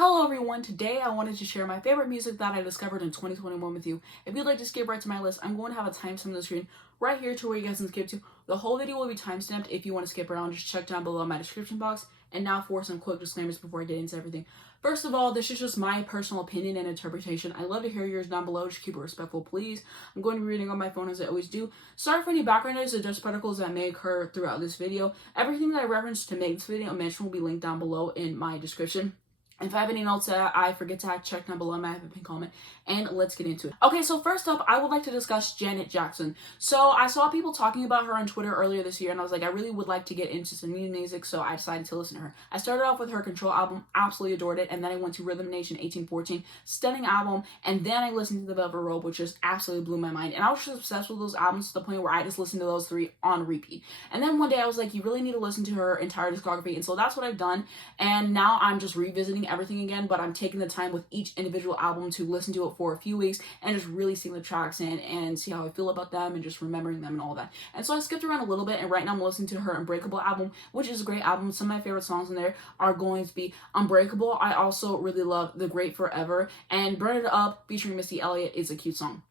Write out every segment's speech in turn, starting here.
Hello everyone, today I wanted to share my favorite music that I discovered in 2021 with you. If you'd like to skip right to my list, I'm going to have a timestamp on the screen right here to where you guys can skip to. The whole video will be timestamped. If you want to skip around, just check down below in my description box. And now for some quick disclaimers before I get into everything. First of all, this is just my personal opinion and interpretation. I'd love to hear yours down below. Just keep it respectful, please. I'm going to be reading on my phone as I always do. Sorry for any background noise or dust particles that may occur throughout this video. Everything that I referenced to make this video mention will be linked down below in my description. If I have any notes that I forget to check down below, I might have a pin comment, and let's get into it. Okay, so first up, I would like to discuss Janet Jackson. So I saw people talking about her on Twitter earlier this year, and I was like, I really would like to get into some new music, so I decided to listen to her. I started off with her Control album, absolutely adored it, and then I went to Rhythm Nation 1814, stunning album, and then I listened to The Velvet Rope, which just absolutely blew my mind. And I was just obsessed with those albums to the point where I just listened to those three on repeat. And then one day I was like, you really need to listen to her entire discography, and so that's what I've done, and now I'm just revisiting everything again, but I'm taking the time with each individual album to listen to it for a few weeks and just really sing the tracks in and see how I feel about them and just remembering them and all that. And so I skipped around a little bit, and right now I'm listening to her Unbreakable album, which is a great album. Some of my favorite songs in there are going to be Unbreakable. I also really love The Great Forever, and Burn It Up featuring Missy Elliott is a cute song.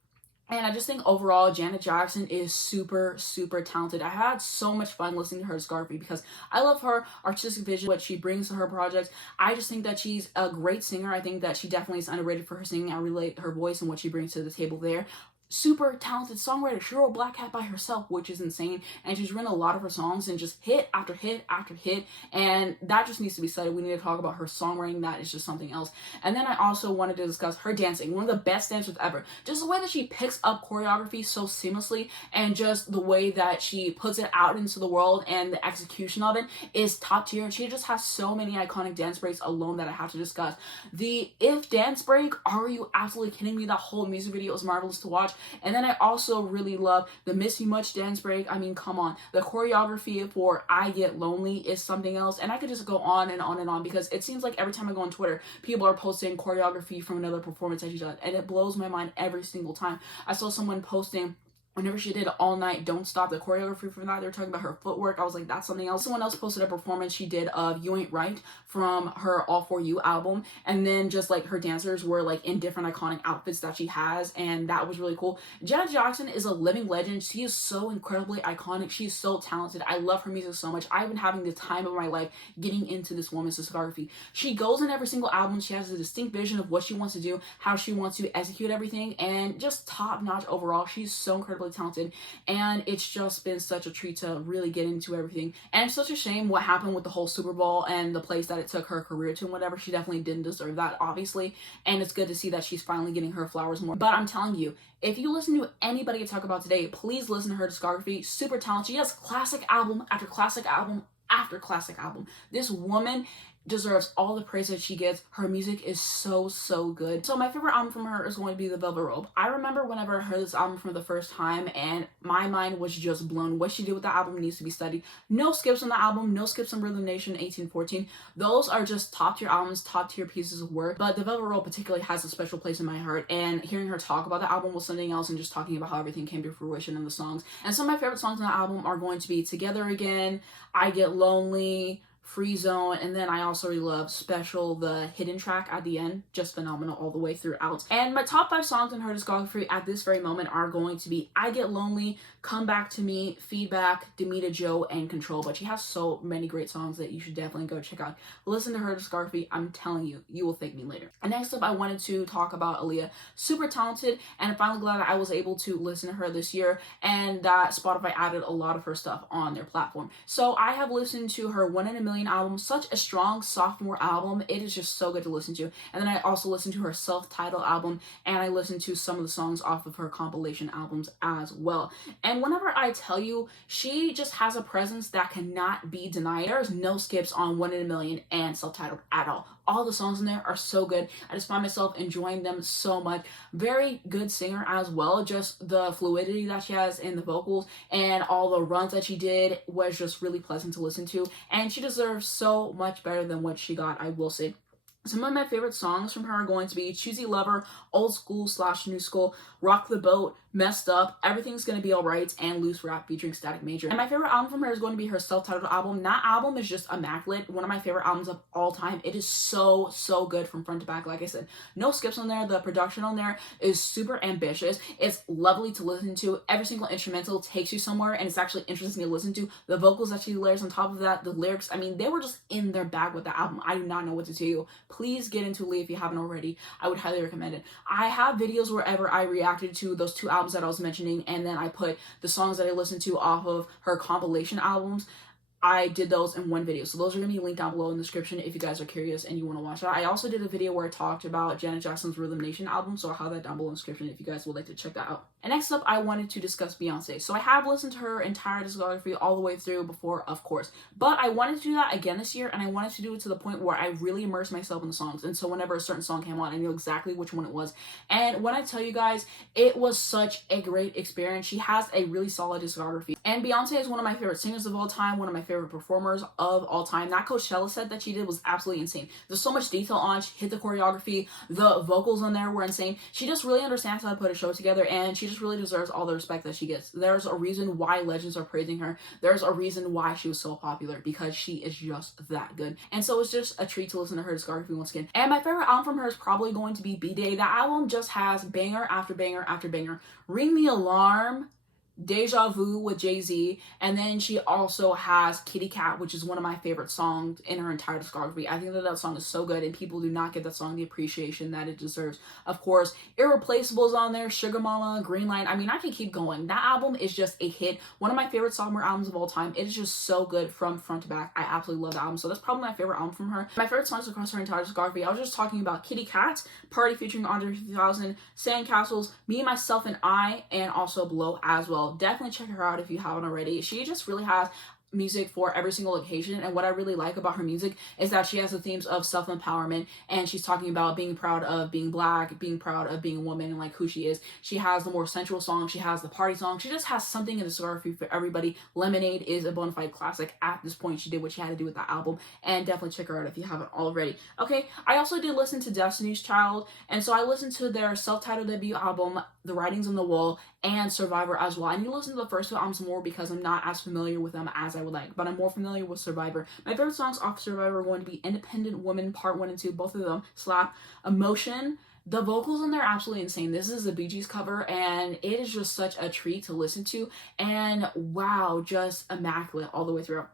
And I just think overall, Janet Jackson is super talented. I had so much fun listening to her discography because I love her artistic vision, what she brings to her projects. I just think that she's a great singer. I think that she definitely is underrated for her singing. I relate her voice and what she brings to the table there. Super talented songwriter. She wrote Black Hat by herself, which is insane, and she's written a lot of her songs and just hit after hit after hit, and that just needs to be said. We need to talk about her songwriting. That is just something else. And then I also wanted to discuss her dancing, one of the best dancers ever. Just the way that she picks up choreography so seamlessly, and just the way that she puts it out into the world, and the execution of it is top tier. And she just has so many iconic dance breaks alone that I have to discuss. The If dance break, are you absolutely kidding me? That whole music video is marvelous to watch. And then I also really love the Miss You Much dance break. I mean, come on. The choreography for I Get Lonely is something else. And I could just go on and on and on, because it seems like every time I go on Twitter, people are posting choreography from another performance that she does. And it blows my mind every single time. I saw someone posting whenever she did All Night, Don't Stop, the choreography for that. They were talking about her footwork. I was like, that's something else. Someone else posted a performance she did of You Ain't Right from her All For You album. And then just like her dancers were like in different iconic outfits that she has. And that was really cool. Janet Jackson is a living legend. She is so incredibly iconic. She is so talented. I love her music so much. I've been having the time of my life getting into this woman's discography. She goes in every single album. She has a distinct vision of what she wants to do, how she wants to execute everything, and just top notch overall. She's so incredibly talented, and it's just been such a treat to really get into everything. And it's such a shame what happened with the whole Super Bowl and the place that it took her career to and whatever. She definitely didn't deserve that, obviously, and it's good to see that she's finally getting her flowers more. But I'm telling you, if you listen to anybody I talk about today, please listen to her discography. Super talented. She has classic album after classic album after classic album. This woman deserves all the praise that she gets. Her music is so good. So my favorite album from her is going to be The Velvet Rope. I remember whenever I heard this album for the first time, and my mind was just blown. What she did with the album needs to be studied. No skips on the album, no skips on Rhythm Nation 1814. Those are just top tier albums, top tier pieces of work. But The Velvet Rope particularly has a special place in my heart, and hearing her talk about the album was something else, and just talking about how everything came to fruition in the songs. And some of my favorite songs on the album are going to be Together Again, I Get Lonely, Free Zone, and then I also really love Special, the hidden track at the end. Just phenomenal all the way throughout. And my top 5 songs in her discography at this very moment are going to be I Get Lonely, Come Back to Me, Feedback, Demita Joe, and Control. But she has so many great songs that you should definitely go check out. Listen to her discography. I'm telling you, you will thank me later. And next up, I wanted to talk about Aaliyah. Super talented, and I'm finally glad that I was able to listen to her this year, and that Spotify added a lot of her stuff on their platform. So I have listened to her One in a Million album, such a strong sophomore album. It is just so good to listen to. And then I also listened to her self-titled album, and I listened to some of the songs off of her compilation albums as well. And whenever I tell you, she just has a presence that cannot be denied. There's no skips on One in a Million and self-titled at all. All the songs in there are so good. I just find myself enjoying them so much. Very good singer as well. Just the fluidity that she has in the vocals and all the runs that she did was just really pleasant to listen to. And she deserves so much better than what she got, I will say. Some of my favorite songs from her are going to be Choosy Lover, Old School / New School, Rock the Boat, Messed Up, Everything's Gonna Be Alright, and Loose Rap featuring Static Major. And my favorite album from her is going to be her self-titled album. That album is just immaculate. One of my favorite albums of all time. It is so, so good from front to back. Like I said, no skips on there. The production on there is super ambitious. It's lovely to listen to. Every single instrumental takes you somewhere, and it's actually interesting to listen to. The vocals that she layers on top of that, the lyrics, I mean, they were just in their bag with the album. I do not know what to tell you. Please get into Aaliyah if you haven't already. I would highly recommend it. I have videos wherever I reacted to those 2 albums that I was mentioning, and then I put the songs that I listened to off of her compilation albums. I did those in one video, so those are going to be linked down below in the description if you guys are curious and you want to watch that. I also did a video where I talked about Janet Jackson's Rhythm Nation album, so I'll have that down below in the description if you guys would like to check that out. And next up, I wanted to discuss Beyoncé. So I have listened to her entire discography all the way through before, of course, but I wanted to do that again this year, and I wanted to do it to the point where I really immersed myself in the songs. And so whenever a certain song came on, I knew exactly which one it was. And when I tell you guys, it was such a great experience. She has a really solid discography. And Beyoncé is one of my favorite singers of all time, one of my favorite performers of all time. That Coachella set that she did was absolutely insane. There's so much detail on. She hit the choreography. The vocals on there were insane. She just really understands how to put a show together, and she just really deserves all the respect that she gets. There's a reason why legends are praising her. There's a reason why she was so popular, because she is just that good. And so it's just a treat to listen to her discography once again. And my favorite album from her is probably going to be B-Day. That album just has banger after banger after banger. Ring the Alarm, Deja Vu with Jay-Z, and then she also has Kitty Cat, which is one of my favorite songs in her entire discography. I think that that song is so good, and people do not give that song the appreciation that it deserves. Of course, Irreplaceable's on there, Sugar Mama, Green Line. I mean, I can keep going. That album is just a hit. One of my favorite sophomore albums of all time. It is just so good from front to back. I absolutely love the album, so that's probably my favorite album from her. My favorite songs across her entire discography, I was just talking about Kitty Cat, Party featuring Andre 3000, Sandcastles, Me, Myself, and I, and also Below as well. Definitely check her out if you haven't already. She just really has music for every single occasion, and what I really like about her music is that she has the themes of self-empowerment, and she's talking about being proud of being black, being proud of being a woman, and like who she is. She has the more sensual song, she has the party song, she just has something in the discography for everybody. Lemonade is a bona fide classic. At this point, she did what she had to do with that album, and definitely check her out if you haven't already. Okay, I also did listen to Destiny's Child, and so I listened to their self-titled debut album, The Writings on the Wall, and Survivor as well. I need to listen to the first 2 albums more because I'm not as familiar with them as I would like, but I'm more familiar with Survivor. My favorite songs off Survivor are going to be Independent Woman Part 1 and 2, both of them slap. Emotion, the vocals on there are absolutely insane. This is a Blige cover, and it is just such a treat to listen to, and wow, just immaculate all the way through.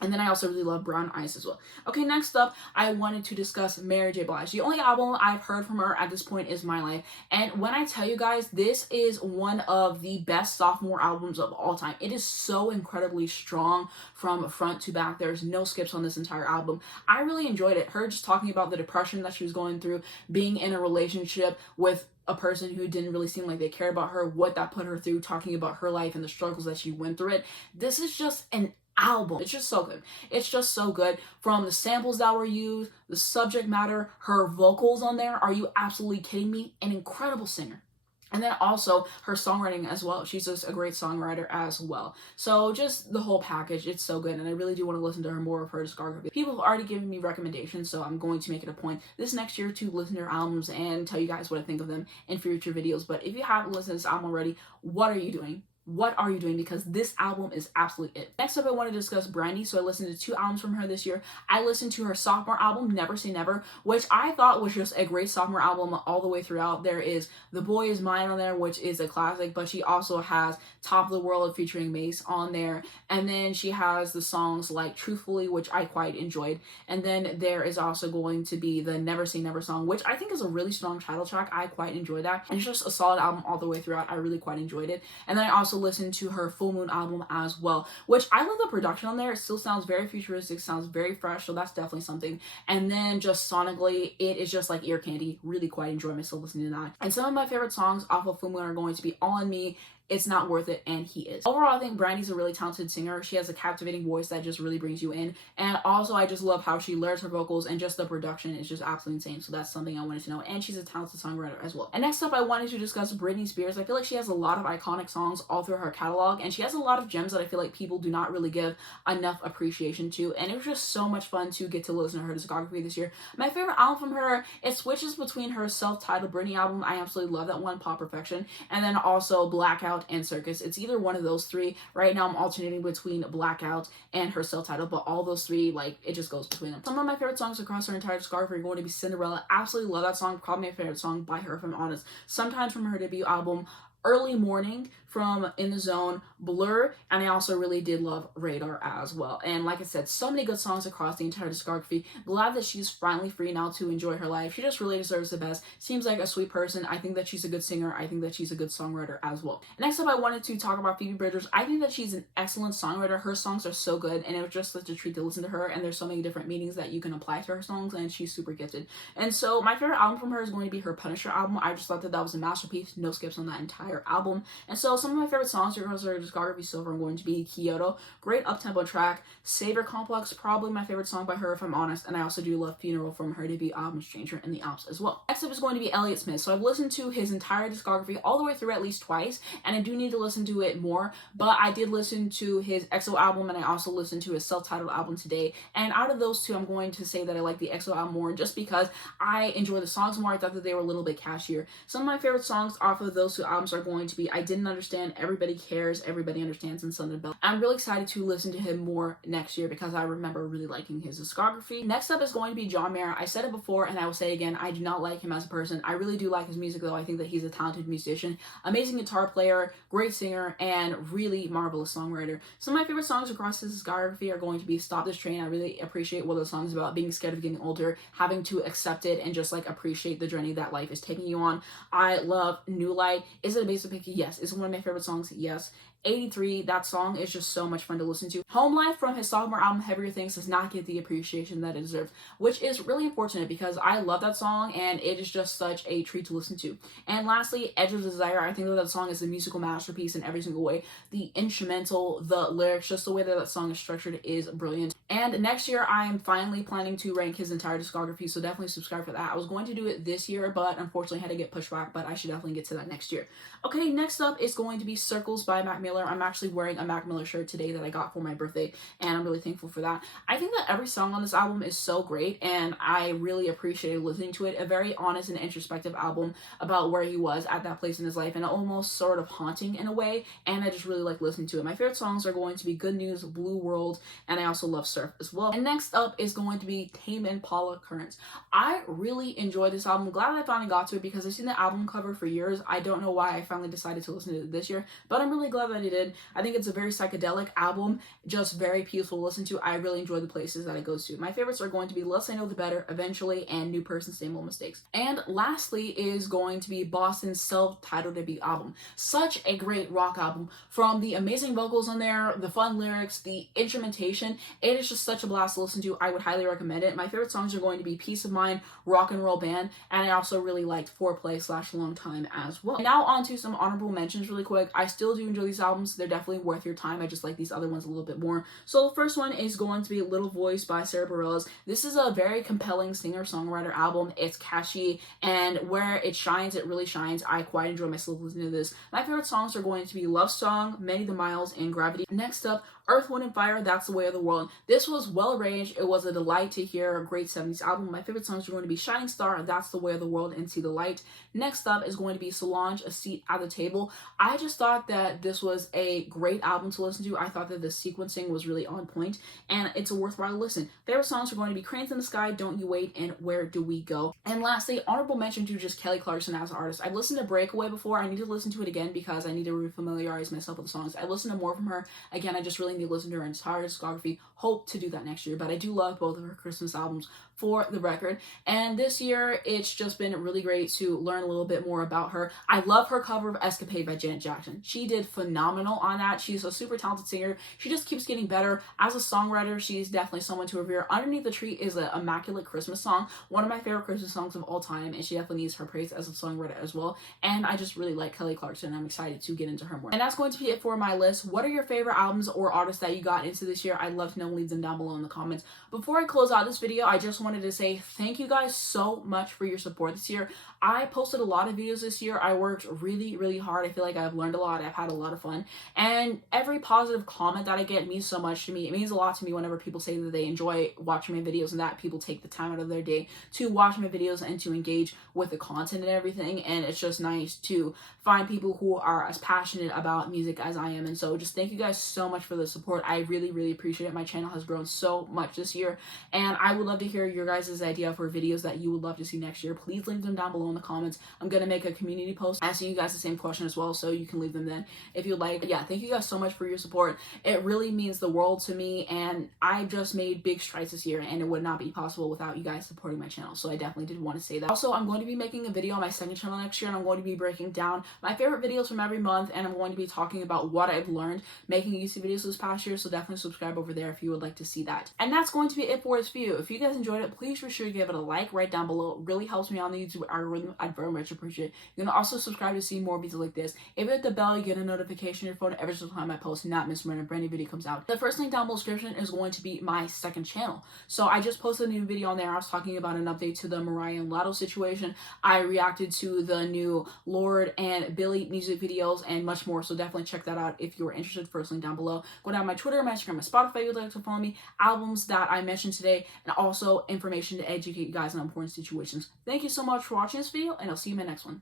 And then I also really love Brown Eyes as well. Okay, next up, I wanted to discuss Mary J. Blige. The only album I've heard from her at this point is My Life. And when I tell you guys, this is one of the best sophomore albums of all time. It is so incredibly strong from front to back. There's no skips on this entire album. I really enjoyed it. Her just talking about the depression that she was going through, being in a relationship with a person who didn't really seem like they cared about her, what that put her through, talking about her life and the struggles that she went through it. This is just an album. It's just so good. It's just so good. From the samples that were used, the subject matter, her vocals on there. Are you absolutely kidding me? An incredible singer. And then also her songwriting as well. She's just a great songwriter as well. So just the whole package, it's so good. And I really do want to listen to her more of her discography. People have already given me recommendations, so I'm going to make it a point this next year to listen to her albums and tell you guys what I think of them in future videos. But if you haven't listened to this album already, what are you doing? What are you doing? Because this album is absolutely it. Next up, I want to discuss Brandy. So I listened to 2 albums from her this year. I listened to her sophomore album, Never Say Never, which I thought was just a great sophomore album all the way throughout. There is The Boy Is Mine on there, which is a classic, but she also has Top of the World featuring Mace on there. And then she has the songs like Truthfully, which I quite enjoyed. And then there is also going to be the Never Say Never song, which I think is a really strong title track. I quite enjoyed that. And it's just a solid album all the way throughout. I really quite enjoyed it. And then I also listened to her Full Moon album as well, which I love the production on there. It still sounds very futuristic, sounds very fresh, so that's definitely something. And then just sonically, it is just like ear candy. Really quite enjoy myself listening to that. And some of my favorite songs off of Full Moon are going to be All On Me, it's not worth it, and he is. Overall, I think Brandy's a really talented singer. She has a captivating voice that just really brings you in, and also I just love how she layers her vocals, and just the production is just absolutely insane. So that's something I wanted to know, and she's a talented songwriter as well. And next up, I wanted to discuss Britney Spears. I feel like she has a lot of iconic songs all through her catalog, and she has a lot of gems that I feel like people do not really give enough appreciation to, and it was just so much fun to get to listen to her discography this year. My favorite album from her, it switches between her self-titled Britney album, I absolutely love that one, Pop Perfection, and then also Blackout and Circus. It's either one of those three. Right now I'm alternating between Blackout and her self-titled, but all those three, like, it just goes between them. Some of my favorite songs across her entire discography are going to be Cinderella. Absolutely love that song, probably my favorite song by her if I'm honest. Sometimes from her debut album, Early Morning, from In the Zone, Blur, and I also really did love Radar as well. And like I said, so many good songs across the entire discography. Glad that she's finally free now to enjoy her life. She just really deserves the best. Seems like a sweet person. I think that she's a good singer. I think that she's a good songwriter as well. Next up, I wanted to talk about Phoebe Bridgers. I think that she's an excellent songwriter. Her songs are so good, and it was just such a treat to listen to her, and there's so many different meanings that you can apply to her songs, and she's super gifted. And so my favorite album from her is going to be her Punisher album. I just thought that that was a masterpiece. No skips on that entire album. And so some of my favorite songs across her discography so far are going to be Kyoto, great up-tempo track, Savior Complex, probably my favorite song by her if I'm honest, and I also do love Funeral from her debut album Stranger in the Alps as well. Next up is going to be Elliott Smith. So I've listened to his entire discography all the way through at least twice, and I do need to listen to it more, but I did listen to his EXO album, and I also listened to his self-titled album today, and out of those two, I'm going to say that I like the EXO album more just because I enjoy the songs more. I thought that they were a little bit catchier. Some of my favorite songs off of those two albums are going to be I Didn't Understand, Everybody Cares, Everybody Understands, and Anabella. I'm really excited to listen to him more next year because I remember really liking his discography. Next up is going to be John Mayer. I said it before and I will say it again, I do not like him as a person. I really do like his music though. I think that he's a talented musician, amazing guitar player, great singer, and really marvelous songwriter. Some of my favorite songs across his discography are going to be Stop This Train. I really appreciate what the song is about, being scared of getting older, having to accept it, and just like appreciate the journey that life is taking you on. I love New Light. Is it a basic pick? Yes. Is it one of my favorite songs? Yes. 83, that song is just so much fun to listen to. Home Life from his sophomore album Heavier Things does not get the appreciation that it deserves, which is really unfortunate because I love that song and it is just such a treat to listen to. And lastly, Edge of Desire. I think that song is a musical masterpiece in every single way. The instrumental, the lyrics, just the way that song is structured is brilliant. And next year, I am finally planning to rank his entire discography, so definitely subscribe for that. I was going to do it this year, but unfortunately had to get pushed back, but I should definitely get to that next year. Okay, next up is going to be Circles by Mac Miller. I'm actually wearing a Mac Miller shirt today that I got for my birthday, and I'm really thankful for that. I think that every song on this album is so great, and I really appreciated listening to it. A very honest and introspective album about where he was at that place in his life, and almost sort of haunting in a way, and I just really like listening to it. My favorite songs are going to be Good News, Blue World, and I also love Surf as well. And next up is going to be Tame Impala, Currents. I really enjoyed this album. I'm glad I finally got to it because I've seen the album cover for years. I don't know why I finally decided to listen to it this year, but I'm really glad that I did. I think it's a very psychedelic album, just very peaceful to listen to. I really enjoy the places that it goes to. My favorites are going to be Less I Know the Better, Eventually, and New Person, Same Old Mistakes. And lastly is going to be Boston's self-titled debut album. Such a great rock album. From the amazing vocals on there, the fun lyrics, the instrumentation, it is just such a blast to listen to. I would highly recommend it. My favorite songs are going to be Peace of Mind, Rock and Roll Band, and I also really liked Foreplay/Long Time as well. And now on to some honorable mentions really quick. I still do enjoy these albums. They're definitely worth your time. I just like these other ones a little bit more. So the first one is going to be Little Voice by Sara Bareilles. This is a very compelling singer-songwriter album. It's catchy, and where it shines, it really shines. I quite enjoy myself listening to this. My favorite songs are going to be Love Song, Many the Miles, and Gravity. Next up, Earth, Wind & Fire, That's the Way of the World. This was well arranged. It was a delight to hear a great 70s album. My favorite songs are going to be Shining Star, That's the Way of the World, and See the Light. Next up is going to be Solange, A Seat at the Table. I just thought that this was a great album to listen to. I thought that the sequencing was really on point, and it's a worthwhile listen. Favorite songs are going to be Cranes in the Sky, Don't You Wait, and Where Do We Go. And lastly, honorable mention to just Kelly Clarkson as an artist. I've listened to Breakaway before. I need to listen to it again because I need to refamiliarize myself with the songs. I listened to more from her. Again, I just really need to listen to her entire discography. Hope to do that next year, but I do love both of her Christmas albums for the record. And this year, it's just been really great to learn a little bit more about her. I love her cover of Escapade by Janet Jackson. She did phenomenal on that. She's a super talented singer. She just keeps getting better. As a songwriter, she's definitely someone to revere. Underneath the Tree is an immaculate Christmas song, one of my favorite Christmas songs of all time, and she definitely needs her praise as a songwriter as well. And I just really like Kelly Clarkson. I'm excited to get into her more. And that's going to be it for my list. What are your favorite albums or artists that you got into this year? I'd love to know. Leave them down below in the comments. Before I close out this video, I just wanted to say thank you guys so much for your support this year. I posted a lot of videos this year. I worked really, really hard. I feel like I've learned a lot. I've had a lot of fun. And every positive comment that I get means so much to me. It means a lot to me whenever people say that they enjoy watching my videos and that people take the time out of their day to watch my videos and to engage with the content and everything. And it's just nice to find people who are as passionate about music as I am. And so just thank you guys so much for the support. I really, really appreciate it. My channel has grown so much this year, and I would love to hear your guys' idea for videos that you would love to see next year. Please leave them down below in the comments. I'm gonna make a community post asking you guys the same question as well, so you can leave them then if you'd like. But yeah, thank you guys so much for your support. It really means the world to me, and I just made big strides this year, and it would not be possible without you guys supporting my channel. So I definitely did want to say that. Also, I'm going to be making a video on my second channel next year, and I'm going to be breaking down my favorite videos from every month, and I'm going to be talking about what I've learned making YouTube videos this past year. So definitely subscribe over there if you would like to see that. And that's going to be it for this video. If you guys enjoyed it, please be sure to give it a like right down below. It really helps me on the YouTube algorithm. I'd very much appreciate it. You can also subscribe to see more videos like this. If you hit the bell, you get a notification on your phone every single time I post, not miss when a brand new video comes out. The first link down below description is going to be my second channel. So I just posted a new video on there. I was talking about an update to the Mariah and Lotto situation. I reacted to the new Lorde and Billie music videos and much more. So definitely check that out if you're interested. First link down below. Go down my Twitter, my Instagram, my Spotify if you'd like to follow me, albums that I mentioned today, and also information to educate you guys on important situations. Thank you so much for watching this video, and I'll see you in my next one.